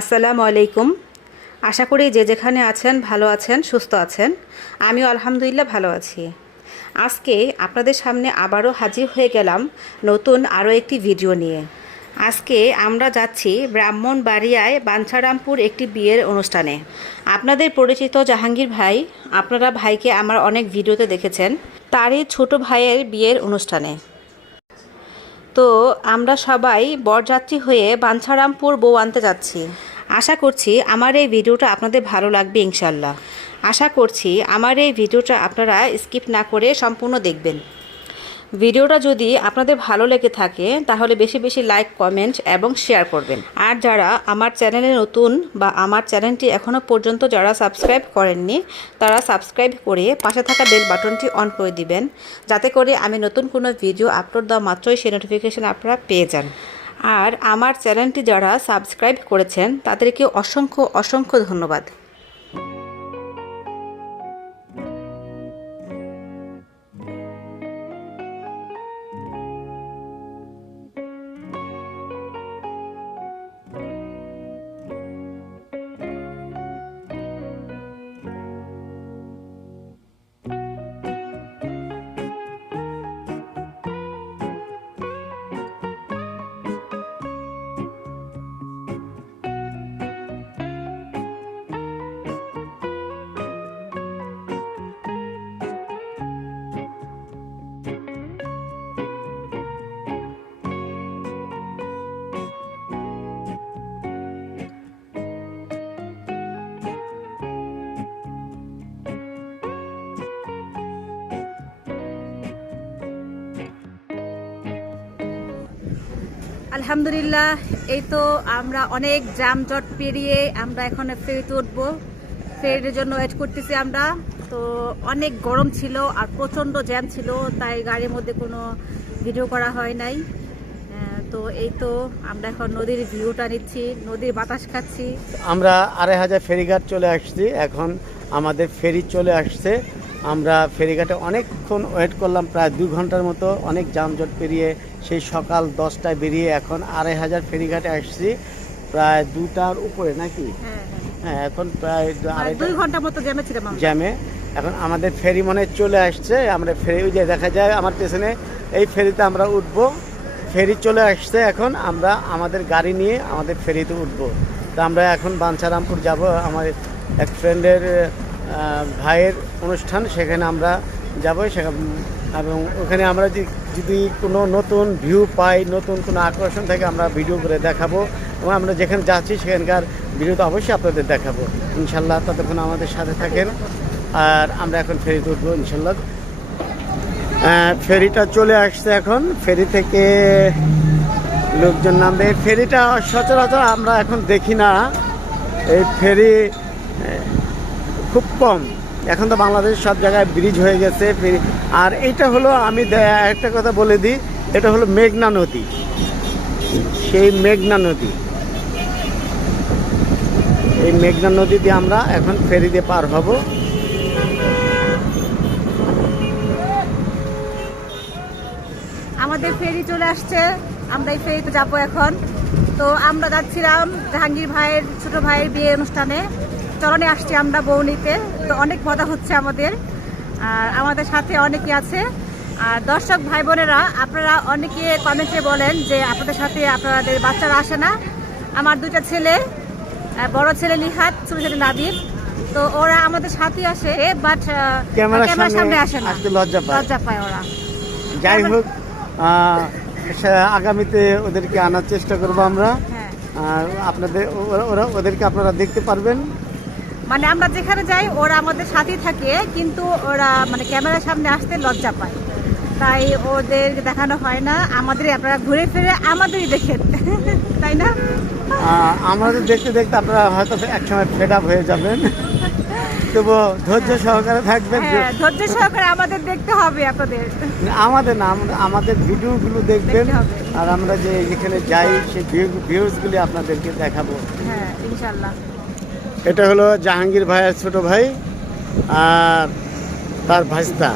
আসসালামু আলাইকুম। আশা করি যে যেখানে আছেন ভালো আছেন, সুস্থ আছেন। আমিও আলহামদুলিল্লাহ ভালো আছি। আজকে আপনাদের সামনে আবারও হাজির হয়ে গেলাম নতুন আরও একটি ভিডিও নিয়ে। আজকে আমরা যাচ্ছি ব্রাহ্মণবাড়িয়ায় বাঞ্ছারামপুর একটি বিয়ের অনুষ্ঠানে। আপনাদের পরিচিত জাহাঙ্গীর ভাই, আপনারা ভাইকে আমার অনেক ভিডিওতে দেখেছেন, তারই ছোট ভাইয়ের বিয়ের অনুষ্ঠানে। তো আমরা সবাই বরযাত্রী হয়ে বাঞ্ছারামপুর বউ আনতে যাচ্ছি। আশা করছি আমার এই ভিডিওটা আপনাদের ভালো লাগবে ইনশাল্লাহ। আশা করছি আমার এই ভিডিওটা আপনারা স্কিপ না করে সম্পূর্ণ দেখবেন। ভিডিওটা যদি আপনাদের ভালো লেগে থাকে তাহলে বেশি বেশি লাইক, কমেন্ট এবং শেয়ার করবেন। আর যারা আমার চ্যানেলে নতুন বা আমার চ্যানেলটি এখনও পর্যন্ত যারা সাবস্ক্রাইব করেননি তারা সাবস্ক্রাইব করে পাশে থাকা বেল বাটনটি অন করে দিবেন, যাতে করে আমি নতুন কোনো ভিডিও আপলোড দেওয়া মাত্রই সেই নোটিফিকেশান আপনারা পেয়ে যান। আর আমার চ্যানেলটি যারা সাবস্ক্রাইব করেছেন তাদেরকে অসংখ্য অসংখ্য ধন্যবাদ। আলহামদুলিল্লাহ, এই তো আমরা অনেক যানজট পেরিয়ে আমরা এখন ফেরিতে উঠবো। ফেরির জন্য ওয়েট করতেছি আমরা। তো অনেক গরম ছিল আর প্রচণ্ড জ্যাম ছিল, তাই গাড়ির মধ্যে কোনো ভিডিও করা হয় নাই। তো এই তো আমরা এখন নদীর ভিউটা নিচ্ছি, নদীর বাতাস খাচ্ছি। আমরা ২,৫০০ ফেরিঘাট চলে আসছি। এখন আমাদের ফেরি চলে আসছে। আমরা ফেরিঘাটে অনেকক্ষণ ওয়েট করলাম, প্রায় ২ ঘন্টার মতো, অনেক যানজট পেরিয়ে সেই সকাল ১০টায় বেরিয়ে এখন ২,৫০০ ফেরিঘাটে আসছি, প্রায় ২টার উপরে নাকি। হ্যাঁ, এখন প্রায় ২ ঘন্টার মতো জ্যামে ছিলাম। জ্যামে এখন আমাদের ফেরি মনে চলে আসছে। আমরা ফেরি ওই যে দেখা যায় আমার পেছনে, এই ফেরিতে আমরা উঠবো। ফেরি চলে আসছে, এখন আমরা আমাদের গাড়ি নিয়ে আমাদের ফেরিতে উঠবো। তো আমরা এখন বাঞ্ছারামপুর যাব, আমার এক ফ্রেন্ডের ভাইয়ের অনুষ্ঠান, সেখানে আমরা যাবো। এবং ওখানে আমরা যদি কোনো নতুন ভিউ পাই, নতুন কোনো আকর্ষণ থাকে, আমরা ভিডিও করে দেখাবো। এবং আমরা যেখানে যাচ্ছি সেখানকার ভিডিও তো অবশ্যই আপনাদের দেখাবো ইনশাল্লাহ। ততক্ষণ আমাদের সাথে থাকেন। আর আমরা এখন ফেরিতে উঠবো ইনশাল্লাহ। ফেরিটা চলে আসছে, এখন ফেরি থেকে লোকজন নামবে। ফেরিটা সচরাচর আমরা এখন দেখি না, এই ফেরি খুব কম। এখন তো বাংলাদেশ সব জায়গায় ব্রিজ হয়ে গেছে ফেরি। আর এইটা হলো, আমি একটা কথা বলে দিই, এটা হলো মেঘনা নদী। সেই মেঘনা নদী, এই মেঘনা নদী দিয়ে আমরা এখন ফেরি দিয়ে পার হব। আমাদের ফেরি চলে আসছে, আমরা এই ফেরিতে যাবো এখন। তো আমরা যাচ্ছিলাম জাহাঙ্গীর ভাইয়ের ছোট ভাইয়ের বিয়ে অনুষ্ঠানে, চরণে আসছি আমরা বউ নিতে। তো অনেক মজা হচ্ছে আমাদের, আর আমাদের সাথে অনেকে আছে। আর দর্শক ভাই বোনেরা, আপনারা অনেকে কমেন্টে বলেন যে আপনাদের সাথে আপনাদের বাচ্চারা আসে না। আমার 2টা ছেলে, বড় ছেলে নিহাত, ছোট ছেলে নাবিব, তো ওরা আমাদের সাথে আসে, বাট ক্যামেরার সামনে আসে না, লজ্জা পায় ওরা। যাই হোক, আগামীতে ওদেরকে আনার চেষ্টা করবো আমরা। আর আপনাদের ওদেরকে আপনারা দেখতে পারবেন। মানে আমরা যেখানে যাই ওরা আমাদের সাথেই থাকে, কিন্তু ওরা মানে ক্যামেরার সামনে আসতে লজ্জা পায়, তাই ওদের দেখানো হয় না। আমাদের আপনারা ঘুরে ফিরে আমাদেরই দেখেন, তাই না? আমাদের দেখতে দেখতে আপনারা হয়তো একসময় ফেড আপ হয়ে যাবেন, তবু ধৈর্য সহকারে থাকবেন। ধৈর্য সহকারে আমাদের দেখতে হবে আপনাদের, আমাদের না, আমাদের ভিডিওগুলো দেখবেন। আর আমরা যে যেখানে যাই সেই ভিউজগুলি আপনাদেরকে দেখাবো। হ্যাঁ, ইনশাল্লাহ। এটা হলো জাহাঙ্গীর ভাইয়ের ছোট ভাই আর তার ভাস্তা।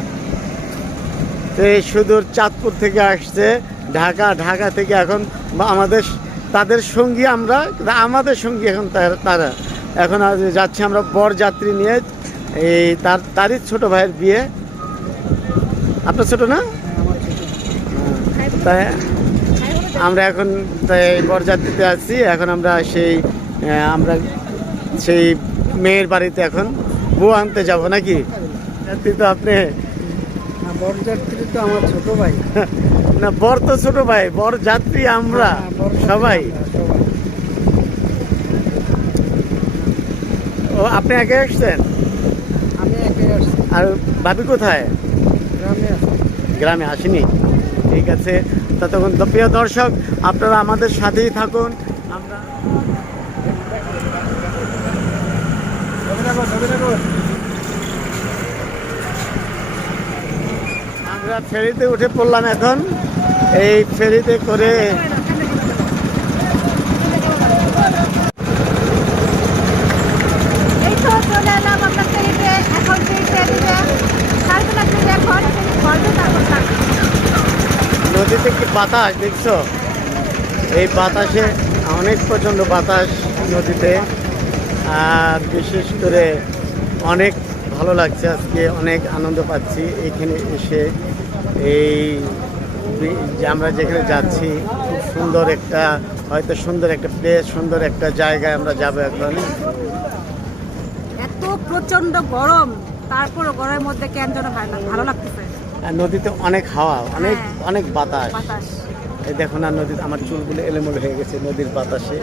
সুদূর চাঁদপুর থেকে আসছে, ঢাকা থেকে এখন আমাদের তাদের সঙ্গী আমরা, আমাদের সঙ্গী এখন তারা। এখন আজ যাচ্ছি আমরা বরযাত্রী নিয়ে, এই তারই ছোট ভাইয়ের বিয়ে। আপনার ছোট না? তাই আমরা এখন তাই বরযাত্রীতে আছি। এখন আমরা সেই মেয়ের বাড়িতে এখন বউ আনতে যাব নাকি? যাত্রী তো আপনি? বরযাত্রী তো আমার ছোট ভাই। না, বর তো ছোট ভাই, বরযাত্রী আমরা সবাই। ও, আপনি আগে আসছেন? আমি একে আসছি, আর ভাবি কোথায়? গ্রামে আছি। গ্রামে আসেনি? ঠিক আছে, ততক্ষণ তো প্রিয় দর্শক আপনারা আমাদের সাথেই থাকুন। আমরা ফেরিতে উঠে পড়লাম এখন। এই ফেরিতে করে এই তো চলে এলাম আপনার ফেরিতে। এখন সেই ফেরিতে সাড়ে 3 লাখ এখন ঘরে তারপর নদীতে কি বাতাস দেখছো? এই বাতাসে অনেক প্রচণ্ড বাতাস নদীতে। আর বিশেষ করে অনেক ভালো লাগছে আজকে, অনেক আনন্দ পাচ্ছি এখানে এসে। এই যে আমরা যেখানে যাচ্ছি খুব সুন্দর একটা, হয়তো সুন্দর একটা প্লেস, সুন্দর একটা জায়গায় আমরা যাবো এখন। এত প্রচন্ড গরম, তারপরও গরমের মধ্যে কেন যেন ভালো লাগতেছে। আর নদীতে অনেক হাওয়া, অনেক হ্যাঁ। অনেক বাতাস। বাতাস এই দেখো না, নদীতে আমার চুলগুলো এলোমেলো হয়ে গেছে নদীর বাতাসে।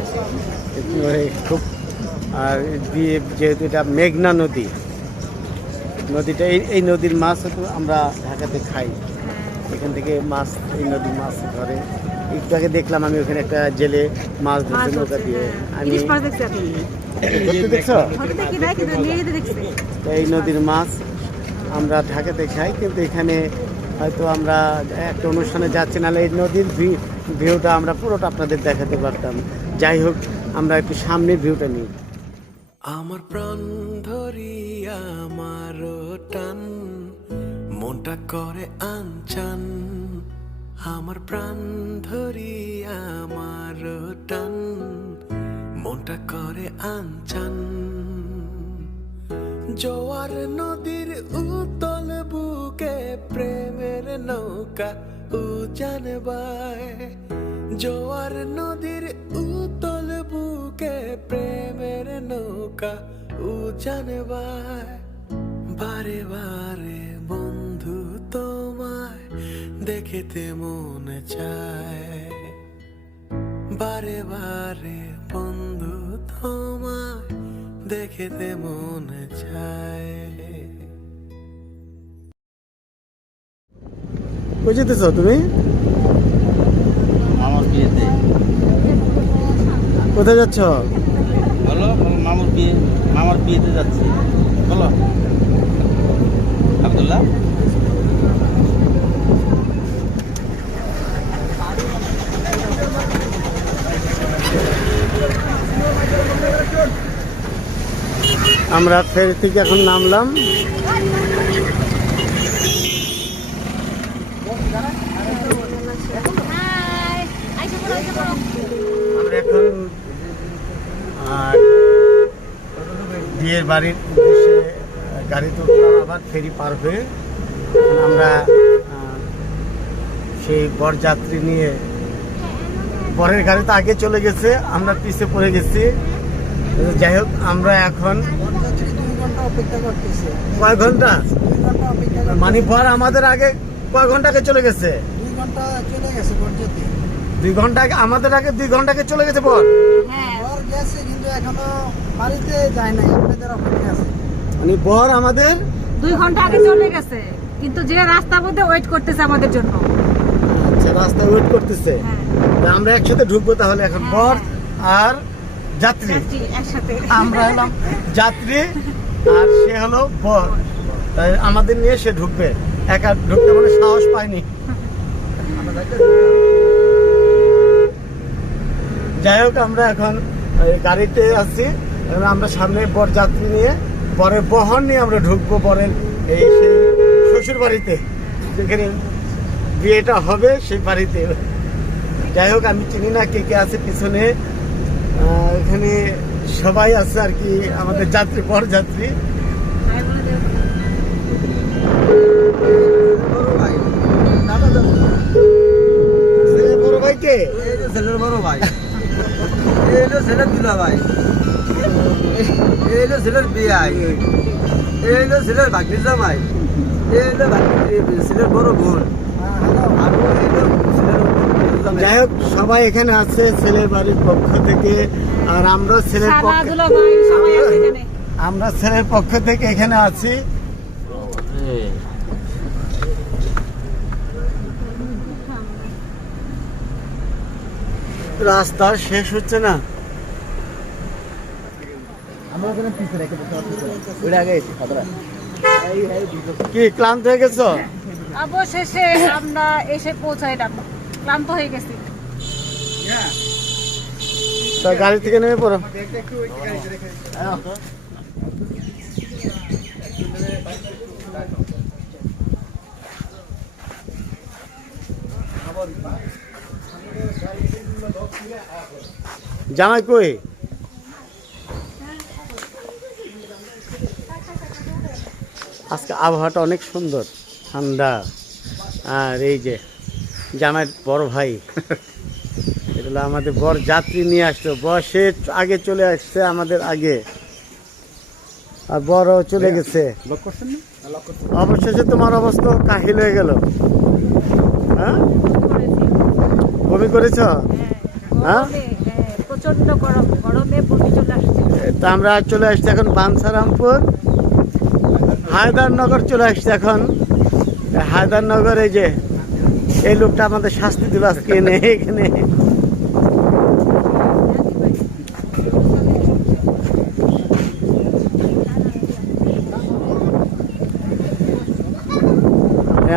খুব, আর দিয়ে যেহেতু এটা মেঘনা নদী, নদীটা এই নদীর মাছ তো আমরা ঢাকাতে খাই। এখান থেকে মাছ, এই নদীর মাছ ধরে। একটু আগে দেখলাম আমি ওখানে একটা জেলে মাছ ধরছে নৌকা দিয়ে। আমি ইলিশ মাছ দেখছি আপনি? ধরতে দেখছো? ঘরে দেখি নাই, কিন্তু নিয়ে দেখছি। তো এই নদীর মাছ আমরা ঢাকাতে খাই, কিন্তু এখানে হয়তো আমরা একটা অনুষ্ঠানে যাচ্ছি, নাহলে এই নদীর ভিউটা আমরা পুরোটা আপনাদের দেখাতে পারতাম। যাই হোক, আমরা একটু সামনের ভিউটা নিই। আমার প্রাণ ধরিয়া আমার টান, মনটা করে আনচান। আমার প্রাণ ধরিয়া আমার টান, মনটা করে আনচান। জোয়ার নদীর উতল বুকে প্রেমের নৌকা উজান বায়। জোয়ার নদীর উতল বুকে প্রেমের নৌকা উজান বায়। বারে বারে বন্ধু তোমায় দেখিতে মনে চায়। বারে বারে বন্ধু তোমায় দেখিতে মনে চায়। কই যেতেছ তুমি? মামার বিয়েতে। কোথায় যাচ্ছ? বলো, মামার বিয়েতে যাচ্ছি। বলো আব্দুল্লাহ। আমরা ফেরি থেকে এখন নামলাম। আমরা এখন বিয়ের বাড়ির উদ্দেশ্যে গাড়িতে উঠলাম, আবার ফেরি পার হয়ে এখন আমরা সেই বরযাত্রী নিয়ে, বরের গাড়ি তো আগে চলে গেছে, আমরা পিছে পড়ে গেছি। যাই হোক, আমরা এখন 2 ঘন্টা অপেক্ষা করতেছে। কয় ঘন্টা? 2 ঘন্টা অপেক্ষা করতেছে। মানে বর আমাদের আগে কয় ঘন্টা আগে চলে গেছে? 2 ঘন্টা চলে গেছে বরযাত্রী। 2 ঘন্টা আগে, আমাদের আগে 2 ঘন্টা আগে চলে গেছে বর। হ্যাঁ, বর গেছে কিন্তু এখনো বাড়িতে যায় নাই, আপনাদের অপেক্ষা আছে। মানে বর আমাদের 2 ঘন্টা আগে চলে গেছে, কিন্তু যে রাস্তার মধ্যে ওয়েট করতেছে আমাদের জন্য। আচ্ছা, রাস্তায় ওয়েট করতেছে। হ্যাঁ, তা আমরা একসাথে ঢুকবো তাহলে এখন, বর আর যাত্রী। যাচ্ছি একসাথে। আমরা হলাম যাত্রী আর সে হলো বর। তাই আমাদের নিয়ে সে ঢুকবে, একা ঢুকতে মানে সাহস পায়নি। যাই হোক, আমরা এখন গাড়িতে আছি। এবং আমরা সামনে বর যাত্রী নিয়ে, বরের বহন নিয়ে আমরা ঢুকবো বরের এই সেই শ্বশুর বাড়িতে, যেখানে বিয়েটা হবে সেই বাড়িতে। যাই হোক, আমি চিনি না কে কে আছে পিছনে। এখানে সবাই আছে আর কি, আমাদের যাত্রী, বড় যাত্রী। বড় ভাই কে? ছেলের বড় ভাই, এই হলো ছেলের দুলা ভাই, এই হলো ছেলের বিয়াই, এই হলো ছেলের ভাগ্নির জামাই, এই হলো ছেলের বড় বোন, আর ও হলো ছেলের জামাই। যাই হোক, সবাই এখানে আছে ছেলের বাড়ির পক্ষ থেকে। আর আমরা ছেলের পক্ষ থেকে এখানে আছি। রাস্তা শেষ হচ্ছে না। কি ক্লান্ত হয়ে গেছো? অবশেষে আমরা এসে পৌঁছাইলাম, ক্লান্ত হয়ে গেছি। তা গাড়ি থেকে নেমে পড়ো। জামাই কই? আজকে আবহাওয়াটা অনেক সুন্দর, ঠান্ডা। আর এই যে জামাইয়ের বড় ভাই, এটা হলো আমাদের বর যাত্রী নিয়ে আসতো, বসে আগে চলে আসছে আমাদের আগে, আর বড় চলে গেছে। অবশেষে তোমার অবস্থা কাহিল হয়ে গেল। হ্যাঁ, বমি করেছ? হ্যাঁ, প্রচন্ড গরম, গরমে বমি চলে আসছে। তা আমরা চলে আসছি এখন বাঞ্ছারামপুর, হায়দারনগর চলে আসছে এখন। হায়দারনগর, এই যে এই লোকটা আমাদের শাস্তি দিবে আজকে এনে এখানে।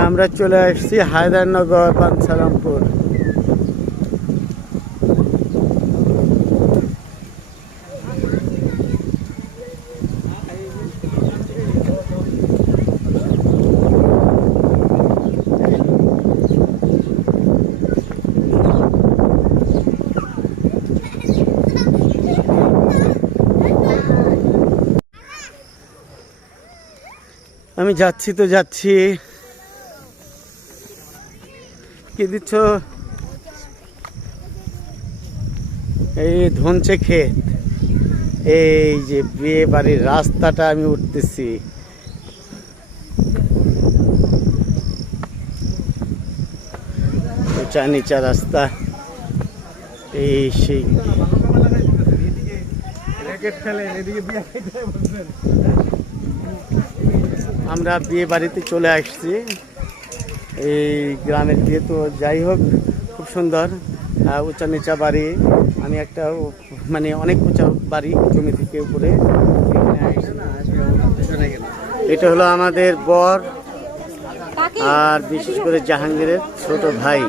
আমরা চলে আসছি হায়দারনগর, বাঞ্ছারামপুর। আমি যাচ্ছি তো যাচ্ছি। কি দিচ্ছ? এই ধনচে ক্ষেত, এই যে বিয়ে বাড়ির রাস্তাটা আমি উঠতেছি। উঁচা নিচা রাস্তা, এই সেই আমরা বিয়ে বাড়িতে চলে আসছি। এই গ্রামের বিয়ে তো যাই হোক, খুব সুন্দর, উঁচা নিচা বাড়ি। আমি একটা মানে অনেক উঁচা বাড়ি, জমি থেকে উপরে। এটা হলো আমাদের বর, আর বিশেষ করে জাহাঙ্গীরের ছোট ভাই।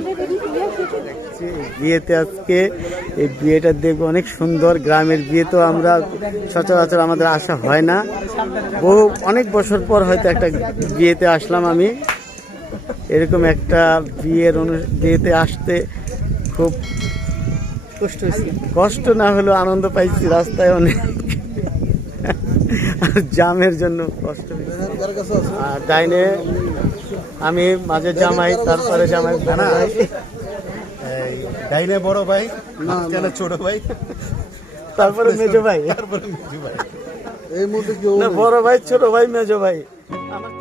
বিয়েতে আজকে এই বিয়েটা দেখবো, অনেক সুন্দর। গ্রামের বিয়ে তো আমরা সচরাচর আমাদের আসা হয় না, অনেক বছর পর হয়তো একটা বিয়েতে আসলাম আমি। এরকম একটা বিয়েতে আসতে খুব কষ্ট হয়েছে। কষ্ট না হলেও আনন্দ পাইছি, রাস্তায় অনেক জামের জন্য কষ্ট হয়েছে। আর ডাইনে আমি মাঝে জামাই, তারপরে জামাই ডাইনে বড় ভাই, ছোট ভাই, তারপরে মেজো ভাই, এই মুহূর্তে না বড় ভাই, ছোট ভাই, মেজো ভাই। আমার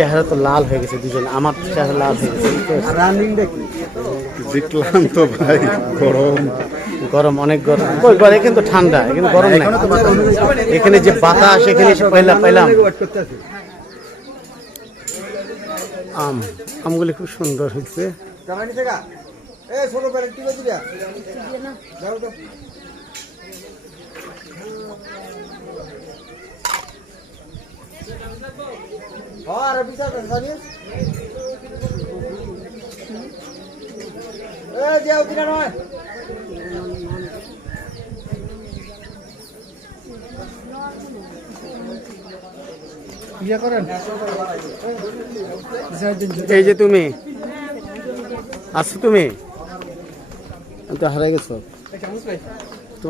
চেহারা তো লাল হয়ে গেছে দুজন, আমার চেহারা লাল হয়ে গেছে। রানিংটা কি? দেখলাম তো ভাই, গরম। গরম, অনেক গরম। কই ঘরে কিন্তু ঠান্ডা, এখানে গরম নাই। এখানে যে বাতাস, এখানে এসে পাইলাম আমগুলি খুব সুন্দর হয়েছে। ছোট প্যারেন্ট কি করছি আর বিচার জানিস যাও কিনা নয় এই যে তুমি আছো, তুমি তো হারাই গেছো। তো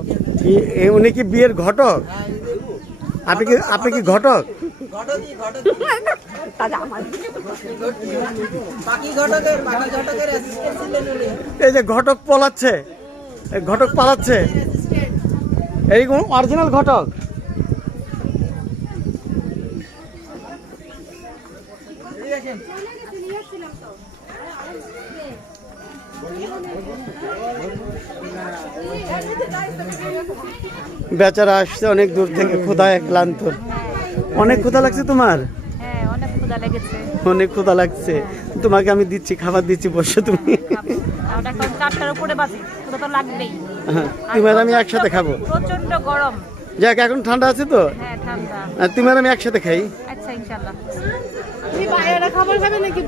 উনি কি বিয়ের ঘটক? আপনি কি ঘটক? এই যে ঘটক পলাচ্ছে, ঘটক পালাচ্ছে, এই অরিজিনাল ঘটক। বেচারা আসছে অনেক দূর থেকে, ক্ষুধায় ক্লান্ত। অনেক ক্ষুধা লাগছে তোমার? হ্যাঁ, অনেক ক্ষুধা লেগেছে। অনেক ক্ষুধা লাগছে, তোমাকে আমি দিচ্ছি, খাবার দিচ্ছি, বসে তুমি। এখন 4টার উপরে বাজে, ক্ষুধা তো লাগবেই। তুমি আর আমি একসাথে খাবো। প্রচন্ড গরম। যাক, এখন ঠান্ডা আছে তো, হ্যাঁ ঠান্ডা। তুমি আর আমি একসাথে খাই। আচ্ছা ইনশাআল্লাহ। খাবার খাবে নাকি?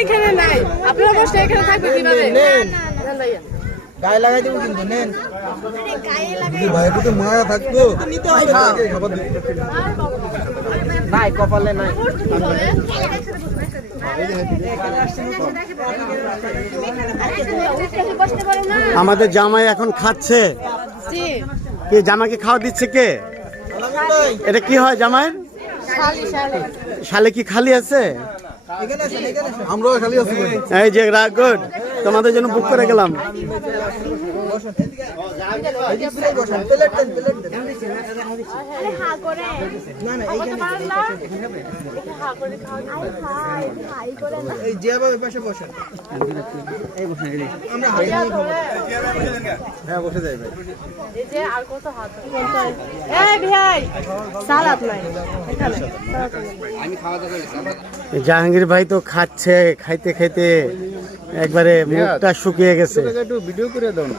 এখানে নাই, আপনারা বসে এখানে থাকবে কিভাবে? গায়ে লাগাই দেবো কিন্তু নেন ভাই, তো মায়া থাকতো নাই, কপালে নাই। আমাদের জামাই এখন খাচ্ছে। কে জামাইকে খাওয়া দিচ্ছে? কে এটা? কি হয় জামাইয়ের? শালে কি খালি আছে? আমরাও খালি আছি। এই যে গুড, তোমাদের জন্য বুক করে গেলাম। হ্যাঁ বসে যাই ভাই। জাহাঙ্গীর ভাই তো খাচ্ছে, খাইতে খাইতে একবারে মুখটা শুকিয়ে গেছে। একটু ভিডিও করে দাও না।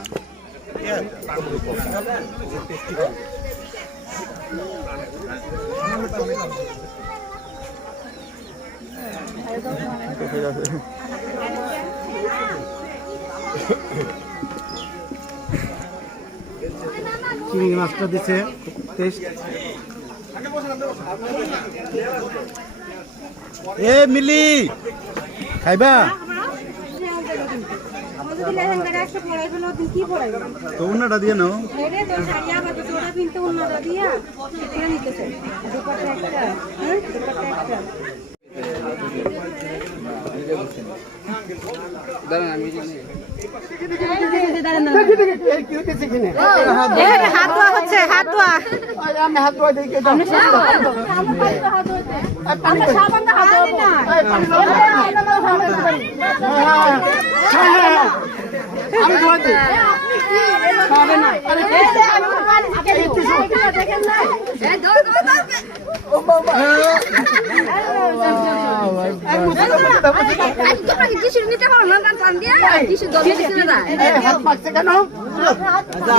চিংড়ি মাছটা দিছে, টেস্ট। এ মিলি, খাইবা? তো উন্নাটা দিয়ে নাও। হাত ধোয়া হচ্ছে, হাত ধোয়া।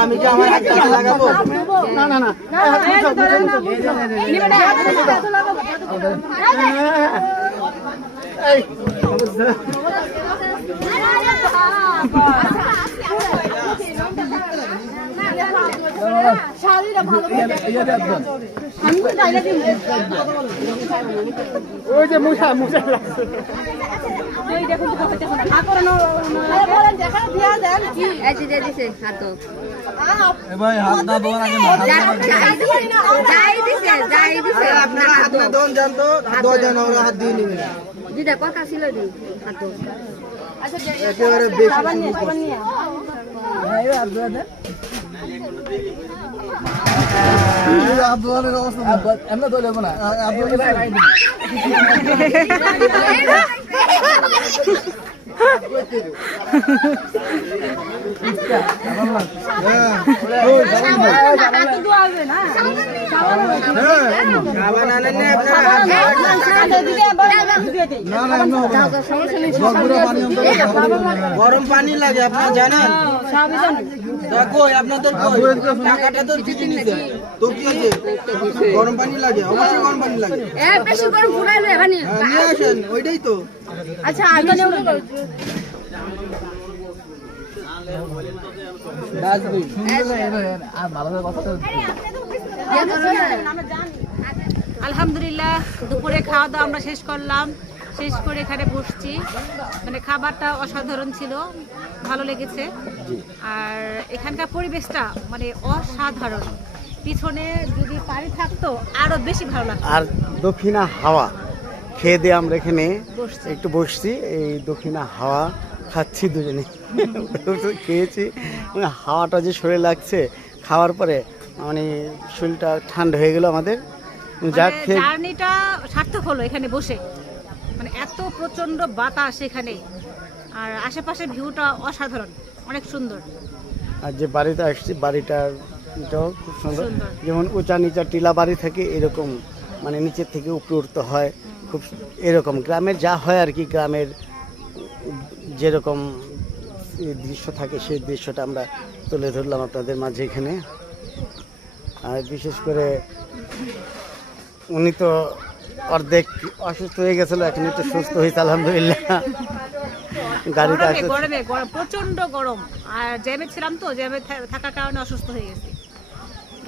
আমি কি আমার হাতে লাগাবো? না না না, ওই যে মুসা মুসা লাগছে। ভাই হাত না দোন আগে আপনারা হাত না দোন জানতো, হাত দোয়া জানো, ওরা হাত দিয়ে নিবে দিদা কথা ছিল দি হাত একেবারে বেশি। গরম পানি লাগে আপনারা জানেন কই আপনাদের টাকাটা তো ঠিকই নিছে তো কি আছে গরম পানি লাগে অবশ্যই গরম পানি লাগে বেশি গরম ফুরাইলো এখানে নিয়ে আসেন ওইটাই তো আচ্ছা আগে আলহামদুলিল্লাহ দুপুরে খাওয়া দাওয়া আমরা শেষ করলাম, শেষ করে এখানে বসছি। মানে খাবারটা অসাধারণ ছিল, ভালো লেগেছে। আর এখানকার পরিবেশটা মানে অসাধারণ। পিছনে যদি পানি থাকতো আরো বেশি ভালো লাগতো। আর দক্ষিণা হাওয়া খেয়ে দিয়ে আমরা এখানে বসছি। একটু বসছি, এই দক্ষিণা হাওয়া খাচ্ছি দুজনে। খেয়েছি মানে হাওয়াটা যে শরীরে লাগছে, খাওয়ার পরে মানে শরীরটা ঠান্ডা হয়ে গেল আমাদের। যা খেয়ে জার্নিটা সার্থক হলো এখানে বসে। মানে এত প্রচন্ড বাতাস এখানে, আর আশেপাশের ভিউটা অসাধারণ, অনেক সুন্দর। আর যে বাড়িতে আসছি বাড়িটাও খুব সুন্দর। সুন্দর। যেমন উঁচা নিচা টিলা বাড়ি থাকে এরকম, মানে নিচের থেকে উপরে উঠতে হয়, খুব এরকম গ্রামের যা হয় আর কি, গ্রামের যেরকম দৃশ্য থাকে সেই দৃশ্যটা আমরা তুলে ধরলাম আপনাদের মাঝে এখানে। আর বিশেষ করে উনি তো অর্ধেক অসুস্থ হয়ে গেছিল, এখন একটু সুস্থ হয়েছে আলহামদুলিল্লাহ। গাড়িতে আসতে গরমে প্রচন্ড গরম, আর জ্যামে ছিলাম তো, জ্যামে থাকার কারণে অসুস্থ হয়ে গেছি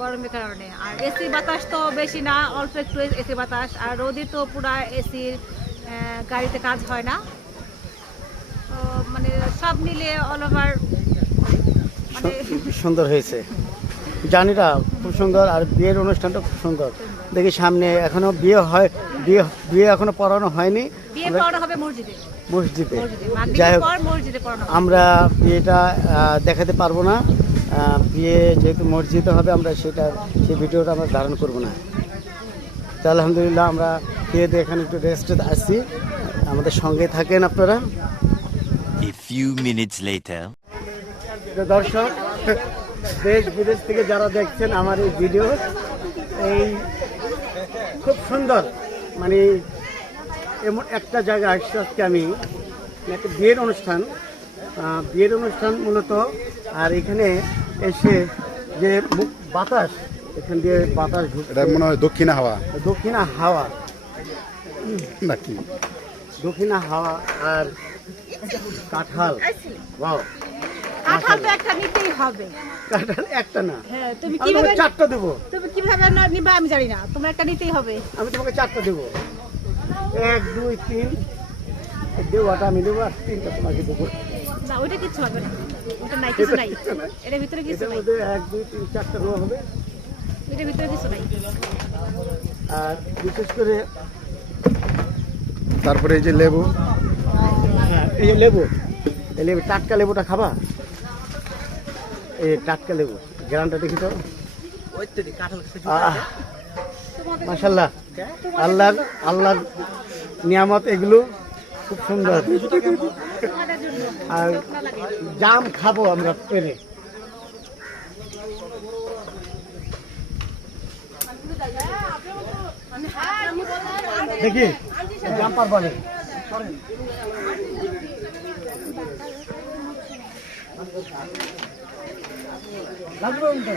গরমের কারণে। আর এসি বাতাস তো বেশি না, অল্প একটু এসি বাতাস। আর রোদে তো পুরা এসির গাড়িতে কাজ হয় না। তো মানে সব মিলে অল ওভার মানে সুন্দর হয়েছে। জার্নিটা খুব সুন্দর, আর বিয়ের অনুষ্ঠানটা খুব সুন্দর। দেখি সামনে এখনো বিয়ে এখনো পড়ানো হয়নি, বিয়ে পড়ানো হবে মসজিদে। মসজিদে। মাগরিবের যাই হোক, পর মসজিদে পড়ানো হবে। আমরা বিয়েটা দেখাতে পারবো না, বিয়ে যেহেতু মসজিদে হবে, আমরা সেই ভিডিওটা আমরা ধারণ করব না। তো আলহামদুলিল্লাহ আমরা খেয়ে দিয়ে এখানে একটু রেস্টে আসছি, আমাদের সঙ্গে থাকেন আপনারা। A few minutes later. দর্শক, দেশ বিদেশ থেকে যারা দেখছেন আমার এই ভিডিও, এই খুব সুন্দর মানে এমন একটা জায়গা আসছে আজকে আমি, একটা বিয়ের অনুষ্ঠান মূলত। আর এখানে এসে যে বাতাস, এখান দিয়ে বাতাস এটা মনে হয় দক্ষিণা হাওয়া দক্ষিণা হাওয়া নাকি? দক্ষিণা হাওয়া আর কাঁঠাল। ওয়াও, কাঁঠাল তো একটা নিতেই হবে। কাঁঠাল একটা না, হ্যাঁ, তুমি আমি তোমাকে চারটা দেবো। তুমি কিভাবে নিবা আমি জানি না, তোমার একটা নিতেই হবে। আমি তোমাকে চারটা দেবো, 1 2 3 দেওয়াটা আমি দেবো, আর 3টা তোমাকে দেবো। না ওইটা কিচ্ছু হবে না, ওটা নাই, কিছু নাই এর ভিতরে, কিছু এটার নাই মধ্যে 1 2 3 4টা দেওয়া হবে। এটার ভিতরে কিছু নাই। আর বিশেষ করে তারপরে এই যে লেবু, হ্যাঁ, এই যে লেবু, এই লেবু, টাটকা লেবুটা খাবা? এই টাটকা লেবু, গ্রানটা দেখি তো। মাশাআল্লাহ, আল্লাহর নিয়ামত এগুলো, খুব সুন্দর। আর জাম খাবো আমরা পেরে। দেখি জাম পারবা না। লাগবে উল্টে।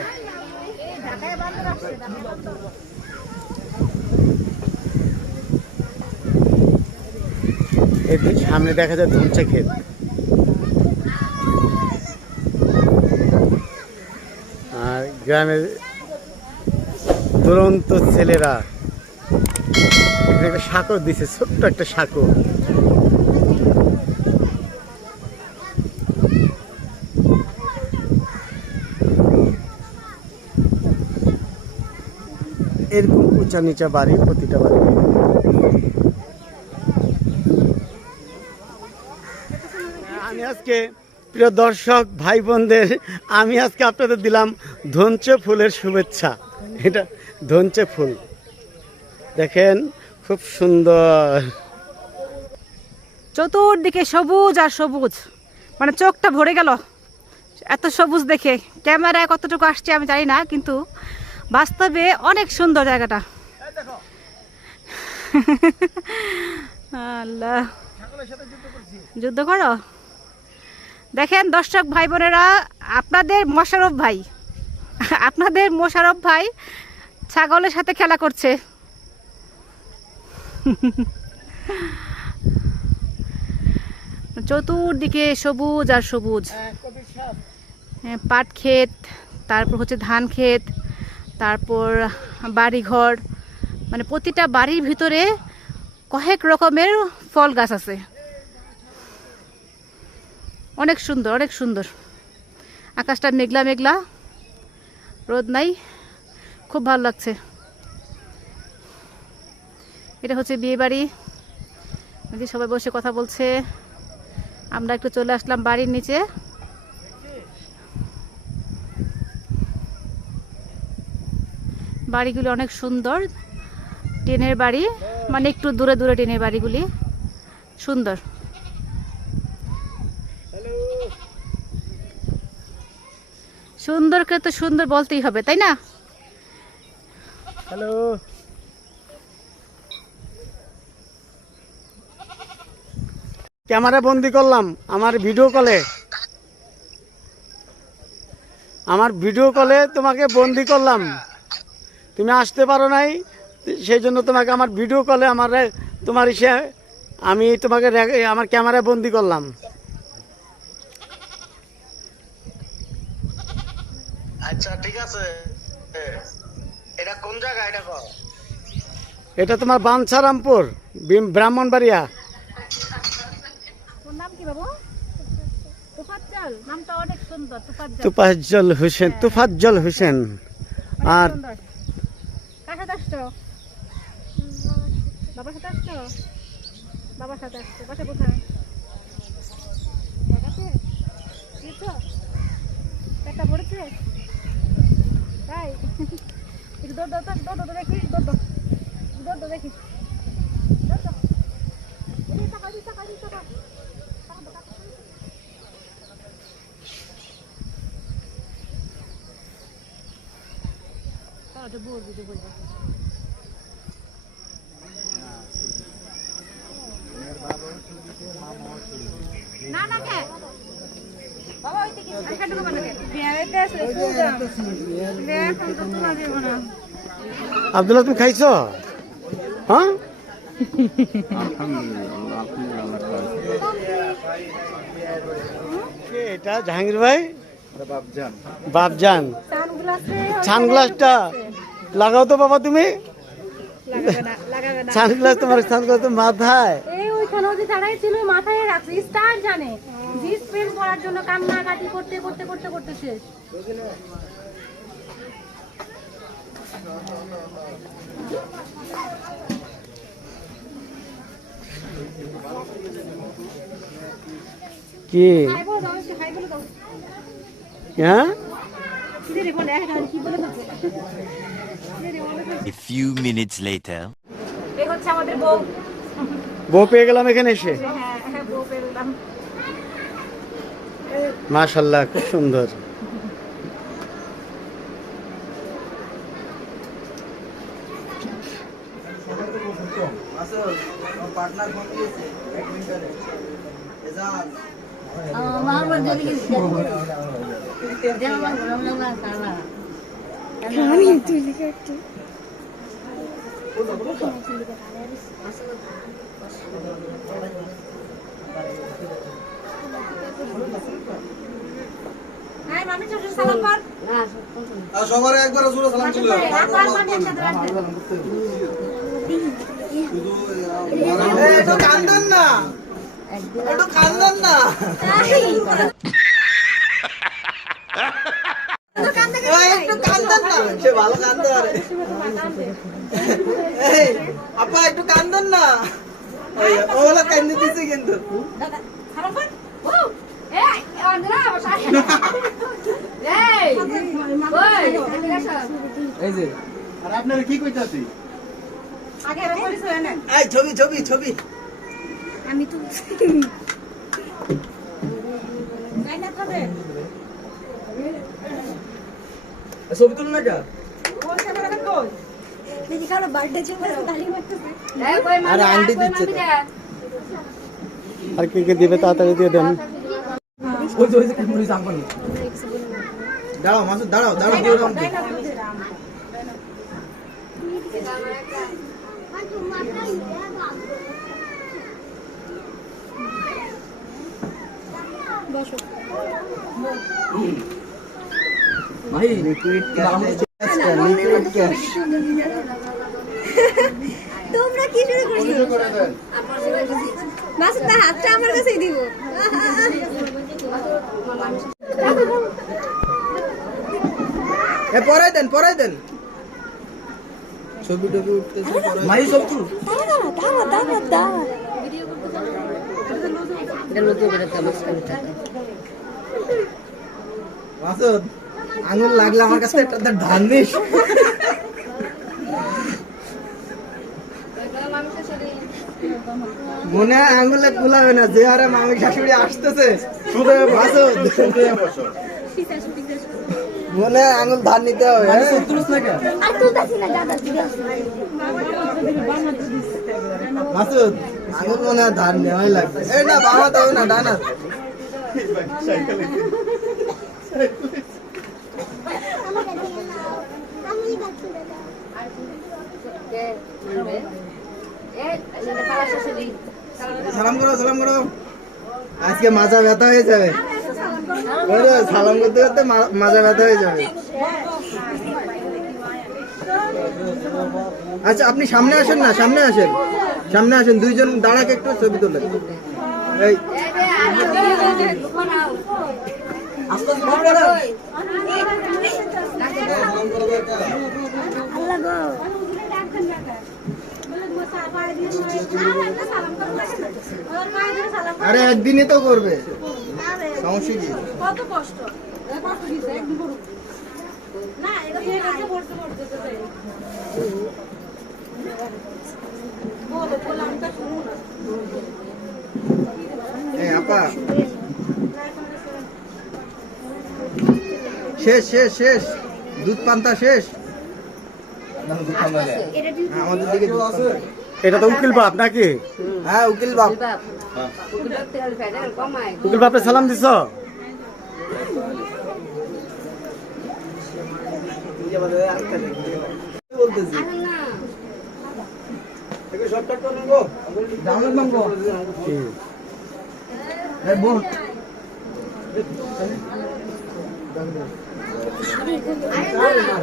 এই সামনে দেখা যায় ধনচা ক্ষেত। আর গ্রামের দুরন্ত ছেলেরা একটা সাঁকো দিছে, ছোট্ট একটা সাঁকো। এরকম উঁচা নিচা বাড়ি, প্রতিটা বাড়ি। আমি আজকে প্রিয় দর্শক ভাই বোনদের, আমি আজকে আপনাদের দিলাম ধনচে ফুলের শুভেচ্ছা। এটা ধনচে ফুল, দেখেন খুব সুন্দর। চতুর্দিকে সবুজ আর সবুজ, মানে চোখটা ভরে গেল এত সবুজ দেখে। ক্যামেরায় কতটুকু আসছে আমি জানি না, কিন্তু বাস্তবে অনেক সুন্দর জায়গাটা। আল্লাহ, যুদ্ধ করো। দেখেন দর্শক ভাই বোনেরা, আপনাদের মোশাররফ ভাই ছাগলের সাথে খেলা করছে। চতুর্দিকে সবুজ আর সবুজ, পাট ক্ষেত, তারপর হচ্ছে ধান ক্ষেত, তারপর বাড়িঘর, মানে প্রতিটা বাড়ির ভিতরে কয়েক রকমের ফল গাছ আছে। অনেক সুন্দর, অনেক সুন্দর। আকাশটা মেঘলা মেঘলা, রোদ নাই, খুব ভালো লাগছে। এটা হচ্ছে বিয়ে বাড়ি, সবাই বসে কথা বলছে। আমরা একটু চলে আসলাম বাড়ির নিচে। বাড়িগুলি অনেক সুন্দর, টিনের বাড়ি, মানে একটু দূরে দূরে টিনের বাড়িগুলি সুন্দর। সুন্দরকে তো সুন্দর বলতেই হবে, তাই না? হ্যালো, ক্যামেরা বন্দি করলাম আমার ভিডিও কলে তোমাকে বন্দি করলাম। তুমি আসতে পারো নাই, সেই জন্য তোমাকে আমার ভিডিও কলে আমি তোমাকে আমার ক্যামেরায় বন্দি করলাম। আচ্ছা ঠিক আছে, এটা কোন জায়গা? এটা তোমার বাঞ্ছারামপুর, ব্রাহ্মণবাড়িয়া। নাম কি বাবু? তুফাজ্জল, নামটা অনেক সুন্দর। তুফাজ্জল হোসেন। আর কার সাথে আসছো? বাবার সাথে আসছো? বাবার সাথে আসছো। বাসা কোথায়? পেটটা ভরেছে তাই? একটু দৌড় দাও তো, দৌড় দাও দেখি, দৌড় দাও দেখি। না না কে বাবা ওই থেকে এখানে ঢুকো না কে বিয়াতে আছে সুদা দেখ আমি তো তোলা দেব না। আব্দুল্লাহ, তুমি খাইছো? হ্যাঁ, এটা জাহাঙ্গীর ভাই বাপজান। সানগ্লাসটা লাগাও তো বাবা, তুমি সানগ্লাস, তোমার সানগ্লাস তো মাথায়। এই ওইখানে যে দাঁড়াই ছিল মাথায় রাখছে, স্টার জানে জিন্স প্যান্ট পরার জন্য কান্নাকাটি করতে করতে করতে করতে শেষ। কি হ্যাঁ? A few minutes later. এই হচ্ছে আমাদের বউ। বউ পেয়ে গেলাম এখানে এসে। হ্যাঁ বউ পেয়ে গেলাম। মাশাআল্লাহ, খুব সুন্দর। পার্টনার ফোন দিয়েছে সবার একবার জোরে সালাম ছিল। একটু কান্দন না, একটু কান্দন না। একটু কান্দন না, সে ভালো কান্দতে পারে। আপা একটু কান্দন না, ওগুলো কান্দে দিচ্ছে কিন্তু। এই যে আর আপনারা কি কইতাছি এই ছবি ছবি ছবি আমি তো ছবি তুলুন না কা দিদি কারো বার্থডে ছিল তালি মারতেছে আর আন্টি দিচ্ছে তো। আর কি কি দিবে তাড়াতাড়ি দিয়ে দেন ওই যে পুরি সামনে দাঁড়াও মাসুদ দাঁড়াও দাঁড়াও দিয়ে দাও ভাই লিকুইড ক্যাশ তোমরা কি শুরু করেছো মাসুদ তার হাতটা আমার কাছেই দিব এ পরাই দেন ছবি টবি উঠতেছে মাই সব তুল মাসুদ আঙুল লাগলে আমার কাছে একটা ধান নিস মনে হয় আঙুলে কুলাবে না যে আরে মামি শাশুড়ি আসতেছে মাসুদ মনে হয় আঙুল ধান নিতে হবে আর তুলতাছি না দাদা দিদি মাসুদ আঙুল মনে হয় ধান নেওয়াই লাগবে এই না বাবা দাও না ডানা সালাম করো আজকে মাজা ব্যথা হয়ে যাবে সালাম করতে করতে মাজা ব্যথা হয়ে যাবে আচ্ছা আপনি সামনে আসেন না সামনে আসেন দুইজন দাঁড়াকে একটু ছবি তোলেন এই আরে একদিনই তো করবে সমস্যা কি কত কষ্ট দিছে একদম বড় না এটা দিয়ে কাছে পড়তে বলো আমি তো শুনু না এই আপা শেষ দুধ পান্তা শেষ আমাদের দিকে দুধ পান্তা। এটা তো উকিল বাপ নাকি হ্যাঁ উকিল বাপ উকিল বাপে সালাম দিছ বলতেছি ডাউনলোড মাঙ্গো বল আরে না